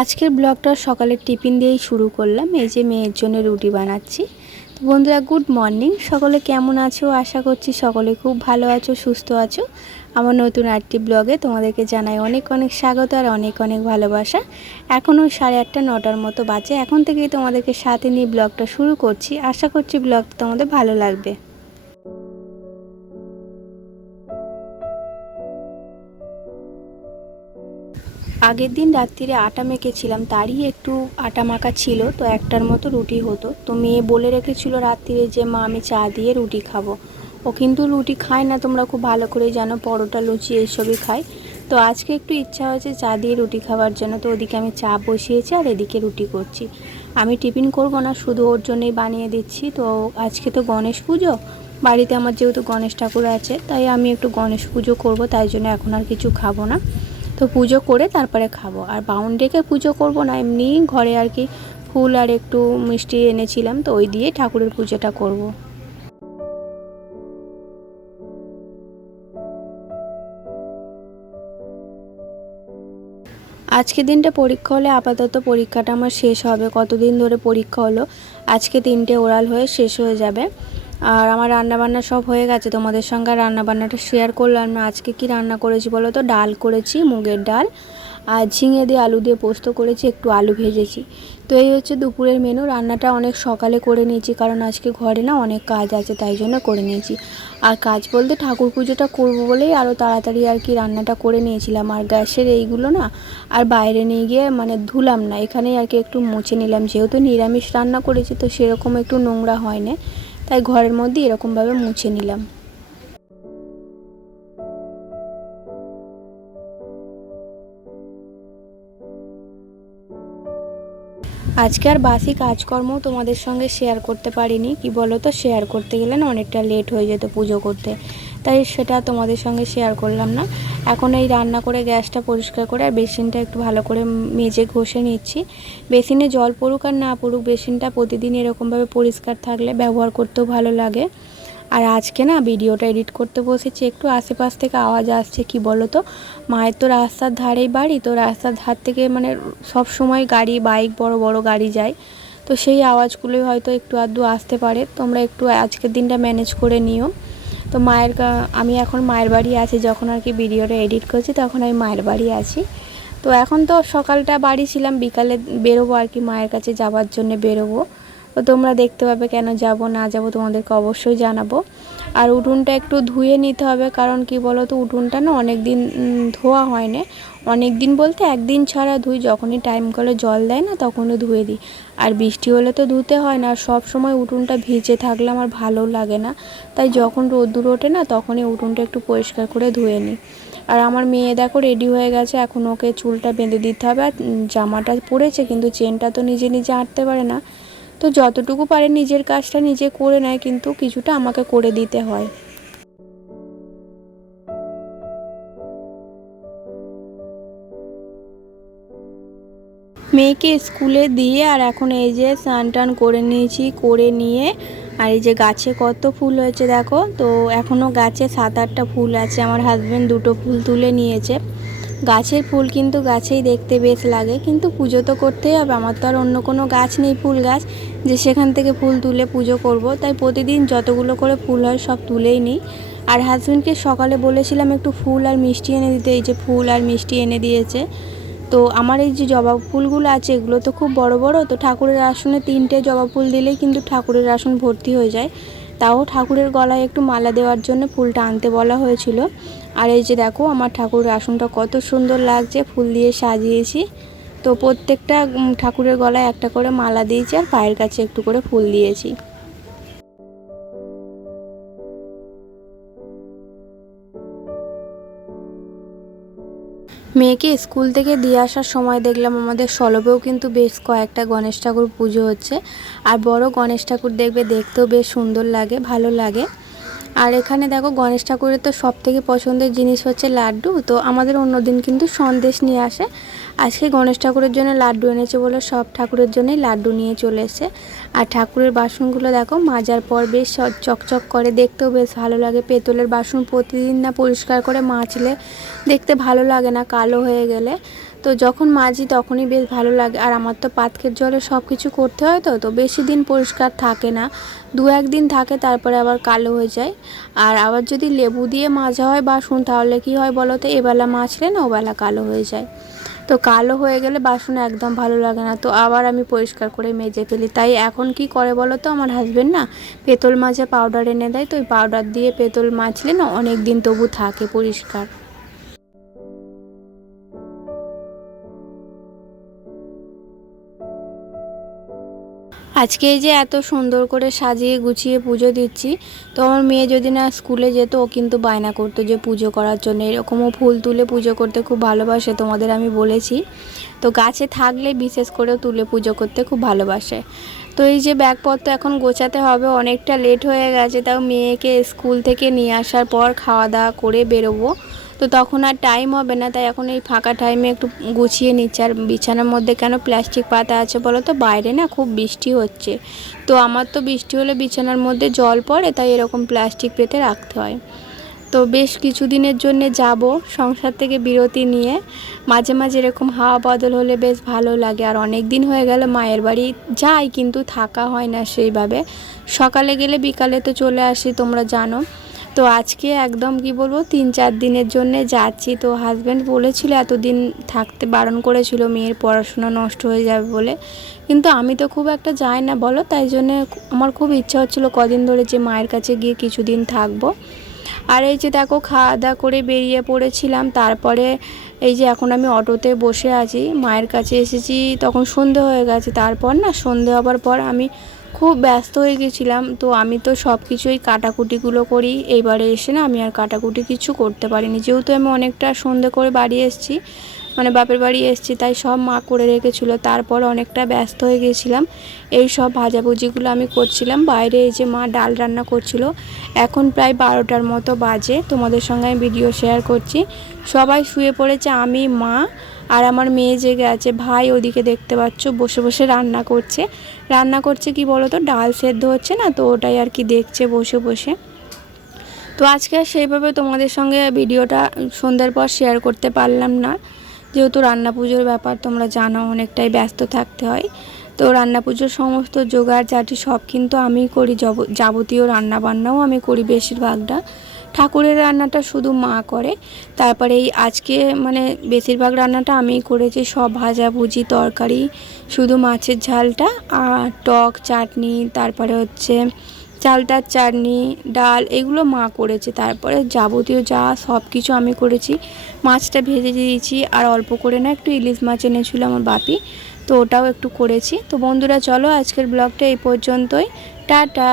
আজকের ব্লগটা সকালের টিফিন দিয়েই শুরু করলাম। এই যে মেয়ের জন্য রুটি বানাচ্ছি। তো বন্ধুরা, গুড মর্নিং। সকলে কেমন আছো? আশা করছি সকলে খুব ভালো আছো, সুস্থ আছো। আমার নতুন আরেকটি ব্লগে তোমাদেরকে জানাই অনেক অনেক স্বাগত আর অনেক অনেক ভালোবাসা। এখনও 8:30 9টার মতো বাজে। এখন থেকেই তোমাদেরকে সাথে নিয়ে ব্লগটা শুরু করছি। আশা করছি ব্লগটা তোমাদের ভালো লাগবে। আগের দিন রাত্রিরে আটা মেখেছিলাম, তারই একটু আটা মাখা ছিল, তো একটার মতো রুটি হতো। তো মেয়ে বলে রেখেছিল রাত্রিরে যে মা আমি চা দিয়ে রুটি খাবো। ও কিন্তু রুটি খায় না, তোমরা খুব ভালো করে জানো, পরোটা লুচি এইসবই খায়। তো আজকে একটু ইচ্ছা হয়েছে চা দিয়ে রুটি খাওয়ার জন্য, তো ওদিকে আমি চা বসিয়েছি আর এদিকে রুটি করছি। আমি টিফিন করব না, শুধু ওর জন্যই বানিয়ে দিচ্ছি। তো আজকে তো গণেশ পুজো, বাড়িতে আমার যেহেতু গণেশ ঠাকুর আছে, তাই আমি একটু গণেশ পুজো করব, তাই জন্য এখন আর কিছু খাবো না। তো পুজো করে তারপরে খাবো। আর বাউন ডেকে পুজো করব না, এমনি ঘরে আর কি ফুল আর একটু মিষ্টি এনেছিলাম, তো ওই দিয়ে ঠাকুরের পুজোটা করব। আজকে দিনটা পরীক্ষা হলে আপাতত পরীক্ষাটা আমার শেষ হবে। কতদিন ধরে পরীক্ষা হলো, আজকে 3টে ওরাল হয়ে শেষ হয়ে যাবে। আর আমার রান্নাবান্না সব হয়ে গেছে, তোমাদের সঙ্গে রান্নাবান্নাটা শেয়ার করলাম না। আজকে কি রান্না করেছি বলো তো? ডাল করেছি, মুগের ডাল, আর ঝিঙে দিয়ে আলু দিয়ে পোস্ত করেছি, একটু আলু ভেজেছি। তো এই হচ্ছে দুপুরের মেনু। রান্নাটা অনেক সকালে করে নিয়েছি, কারণ আজকে ঘরে না অনেক কাজ আছে, তাই জন্য করে নিয়েছি। আর কাজ বলতে ঠাকুর পুজোটা করবো বলেই আরও তাড়াতাড়ি আর কি রান্নাটা করে নিয়েছিলাম। আর গ্যাসের এইগুলো না আর বাইরে নিয়ে গিয়ে মানে ধুলাম না, এখানেই আর কি একটু মুছে নিলাম। যেহেতু নিরামিষ রান্না করেছি, তো সেরকম একটু নোংরা হয় না, তাই ঘরের মধ্যে এরকমভাবে মুছে নিলাম। আজকে আর বাসি কাজকর্ম তোমাদের সঙ্গে শেয়ার করতে পারিনি। কি বলো তো, শেয়ার করতে গেলে না অনেকটা লেট হয়ে যেত পুজো করতে, তাই সেটা তোমাদের সঙ্গে শেয়ার করলাম না। এখন এই রান্না করে গ্যাসটা পরিষ্কার করে আর বেসিনটা একটু ভালো করে মেজে ঘষে নিচ্ছি। বেসিনে জল পড়ুক আর না পড়ুক, বেসিনটা প্রতিদিন এরকমভাবে পরিষ্কার থাকলে ব্যবহার করতেও ভালো লাগে। আর আজকে না ভিডিওটা এডিট করতে বসেছি, একটু আশেপাশ থেকে আওয়াজ আসছে। কি বলো তো, মায়ের তো রাস্তার ধারেই বাড়ি, তো রাস্তার ধার থেকে মানে সব সময় গাড়ি বাইক বড় বড় গাড়ি যায়, তো সেই আওয়াজগুলোই হয়তো একটু আধটু আসতে পারে। তোমরা একটু আজকের দিনটা ম্যানেজ করে নিও। তো আমি এখন মায়ের বাড়ি আছি, যখন আর কি ভিডিওটা এডিট করছি তখন আমি মায়ের বাড়ি আছি। তো এখন তো সকালটা বাড়ি ছিলাম, বিকালে বেরোবো আর কি, মায়ের কাছে যাওয়ার জন্য বেরোবো। তো তোমরা দেখতে পাবে, কেন যাব না যাব তোমাদেরকে অবশ্যই জানাবো। আর উঠোনটা একটু ধুয়ে নিতে হবে, কারণ কি বলো তো, উঠোনটা না অনেক দিন ধোয়া হয় না। অনেক দিন বলতে একদিন ছাড়া ধুই, যখনই টাইম কলে জল দেয় না তখনই ধুয়ে দিই। আর বৃষ্টি হলে তো ধুতে হয় না, আর সব সময় উঠোনটা ভিজে থাকলে আমার ভালো লাগে না, তাই যখন রোদ্দুর ওঠে না তখনই উঠোনটা একটু পরিষ্কার করে ধুয়ে নিই। আর আমার মেয়ে দেখো রেডি হয়ে গেছে, এখন ওকে চুলটা বেঁধে দিতে হবে। আর জামাটা পরেছে, কিন্তু চেনটা তো নিজে নিজে আঁটতে পারে না, তো যতটুকু পারে নিজের কাজটা নিজে করে নেয়, কিন্তু কিছুটা আমাকে করে দিতে হয়। মেয়েকে স্কুলে দিয়ে আর এখন এই যে স্নান টান করে নিয়েছি, করে নিয়ে আর এই যে গাছে কত ফুল হয়েছে দেখো। তো এখনও গাছে 7-8টা ফুল আছে, আমার হাজব্যান্ড 2টো ফুল তুলে নিয়েছে। গাছের ফুল কিন্তু গাছেই দেখতে বেশ লাগে, কিন্তু পুজো তো করতেই হবে। আমার তো আর অন্য কোনো গাছ নেই ফুল গাছ, যে সেখান থেকে ফুল তুলে পুজো করব, তাই প্রতিদিন যতগুলো করে ফুল হয় সব তুলেই নিই। আর হাজব্যান্ডকে সকালে বলেছিলাম একটু ফুল আর মিষ্টি এনে দিতে, এই যে ফুল আর মিষ্টি এনে দিয়েছে। তো আমার এই যে জবা ফুলগুলো আছে, এগুলো তো খুব বড় বড়, তো ঠাকুরের আসনে 3টে জবা ফুল দিলেই কিন্তু ঠাকুরের আসন ভর্তি হয়ে যায়। তাও ঠাকুরের গলায় একটু মালা দেওয়ার জন্য ফুলটা আনতে বলা হয়েছিল। আর এই যে দেখো আমার ঠাকুরের আসনটা কত সুন্দর লাগছে, ফুল দিয়ে সাজিয়েছি। তো প্রত্যেকটা ঠাকুরের গলায় একটা করে মালা দিয়েছি, আর পায়ের কাছে একটু করে ফুল দিয়েছি। মেয়েকে স্কুল থেকে দিয়ে আসার সময় দেখলাম আমাদের সলবেও কিন্তু বেশ কয়েকটা গণেশ ঠাকুর পুজো হচ্ছে। আর বড় গণেশ ঠাকুর দেখবে, দেখতেও বেশ সুন্দর লাগে, ভালো লাগে। আর এখানে দেখো গণেশ ঠাকুরের তো সব থেকে পছন্দের জিনিস হচ্ছে লাড্ডু, তো আমাদের অন্যদিন কিন্তু সন্দেশ নিয়ে আসে। আজকে গণেশ ঠাকুরের জন্য লাড্ডু এনেছে বলে সব ঠাকুরের জন্যই লাড্ডু নিয়ে চলে এসেছে। আর ঠাকুরের বাসনগুলো দেখো মাজার পর বেশ চকচক করে, দেখতেও বেশ ভালো লাগে। পেতলের বাসন প্রতিদিন না পরিষ্কার করে মাজলে দেখতে ভালো লাগে না, কালো হয়ে গেলে। তো যখন মাজি তখনই বেশ ভালো লাগে। আর আমার তো পাতকের জলে সব কিছু করতে হয়, তো বেশি দিন পরিষ্কার থাকে না, 2-1 দিন থাকে, তারপরে আবার কালো হয়ে যায়। আর আবার যদি লেবু দিয়ে মাজা হয় বাসন তাহলে কি হয় বলো তো, এবেলা মাজলে না ওবেলা কালো হয়ে যায়। তো কালো হয়ে গেলে বাসন একদম ভালো লাগে না, তো আবার আমি পরিষ্কার করে মেজে ফেলি। তাই এখন কি করে বলো তো, আমার হাজবেন্ড না পেতল মাজা পাউডার এনে দেয়, তো ওই পাউডার দিয়ে পেতল মাজলে না অনেক দিন তবু থাকে পরিষ্কার। আজকে এই যে এত সুন্দর করে সাজিয়ে গুছিয়ে পুজো দিচ্ছি, তো আমার মেয়ে যদি না স্কুলে যেত ও কিন্তু বায়না করতো যে পুজো করার জন্য, এরকমও ফুল তুলে পুজো করতে খুব ভালোবাসে, তোমাদের আমি বলেছি। তো গাছে থাকলে বিশেষ করে তুলে পুজো করতে খুব ভালোবাসে। তো এই যে ব্যাগপত্র এখন গোছাতে হবে, অনেকটা লেট হয়ে গেছে, তাও মেয়েকে স্কুল থেকে নিয়ে আসার পর খাওয়া দাওয়া করে বেরোবো, তো তখন আর টাইম হবে না। তাই এখন এই ফাঁকা টাইমে একটু গুছিয়ে নিচ্ছি। আর বিছানার মধ্যে কেন প্লাস্টিক পাতা আছে বলো তো, বাইরে না খুব বৃষ্টি হচ্ছে, তো আমার তো বৃষ্টি হলে বিছানার মধ্যে জল পড়ে, তাই এরকম প্লাস্টিক পেতে রাখতে হয়। তো বেশ কিছুদিনের জন্য যাব সংসার থেকে বিরতি নিয়ে, মাঝে মাঝে এরকম হাওয়া বদল হলে বেশ ভালো লাগে। আর অনেক দিন হয়ে গেল মায়ের বাড়ি যাই, কিন্তু থাকা হয় না সেইভাবে, সকালে গেলে বিকালে তো চলে আসি, তোমরা জানো। তো আজকে একদম কি বলবো 3-4 দিনের জন্য যাচ্ছি। তো হাজব্যান্ড বলেছিল এতদিন থাকতে বারণ করেছিল, মেয়ের পড়াশোনা নষ্ট হয়ে যাবে বলে, কিন্তু আমি তো খুব একটা যাই না বলো, তাই জন্য আমার খুব ইচ্ছা হচ্ছিলো কদিন ধরে যে মায়ের কাছে গিয়ে কিছুদিন থাকবো। আর এই যে দেখো খাওয়া দাওয়া করে বেরিয়ে পড়েছিলাম, তারপরে এই যে এখন আমি অটোতে বসে আছি, মায়ের কাছে এসেছি তখন সন্ধে হয়ে গেছে। তারপর না সন্ধে হবার পর আমি খুব ব্যস্ত হয়ে গেছিলাম, তো আমি তো সব কিছুই কাটাকুটিগুলো করি, এইবারে এসে না আমি আর কাটাকুটি কিছু করতে পারিনি, যেহেতু আমি অনেকটা সন্ধে করে বাড়ি এসেছি, মানে বাপের বাড়ি এসেছি, তাই সব মা করে রেখেছিল। তারপর অনেকটা ব্যস্ত হয়ে গেছিলাম, এই সব ভাজাভুজিগুলো আমি করছিলাম। বাইরে এই যে মা ডাল রান্না করছিল, এখন প্রায় 12টার মতো বাজে, তোমাদের সঙ্গে আমি ভিডিও শেয়ার করছি। সবাই শুয়ে পড়েছে, আমি মা আর আমার মেয়ে জেগে আছে, ভাই ওদিকে দেখতে পাচ্ছ বসে বসে রান্না করছে কি বলো তো, ডাল সেদ্ধ হচ্ছে না, তো ওটাই আর কি দেখছে বসে বসে। তো আজকে সেইভাবে তোমাদের সঙ্গে ভিডিওটা সন্ধ্যার পর শেয়ার করতে পারলাম না, যেহেতু রান্না পুজোর ব্যাপার তোমরা জানো অনেকটাই ব্যস্ত থাকতে হয়। তো রান্না পুজোর সমস্ত জোগাড় জাটি সব কিন্তু আমিই করি, যাবতীয় রান্না বান্নাও আমি করি বেশিরভাগটা, ঠাকুরের রান্নাটা শুধু মা করে। তারপরে এই আজকে মানে বেশিরভাগ রান্নাটা আমিই করেছি, সব ভাজাভুজি তরকারি, শুধু মাছের ঝালটা আর টক চাটনি, তারপরে হচ্ছে চালতার চাটনি, ডাল, এগুলো মা করেছে। তারপরে যাবতীয় যা সব কিছু আমি করেছি, মাছটা ভেজে দিয়েছি, আর অল্প করে না একটু ইলিশ মাছ এনেছিল আমার বাপি, তো ওটাও একটু করেছি। তো বন্ধুরা চলো আজকের ব্লগটা এই পর্যন্তই, টাটা।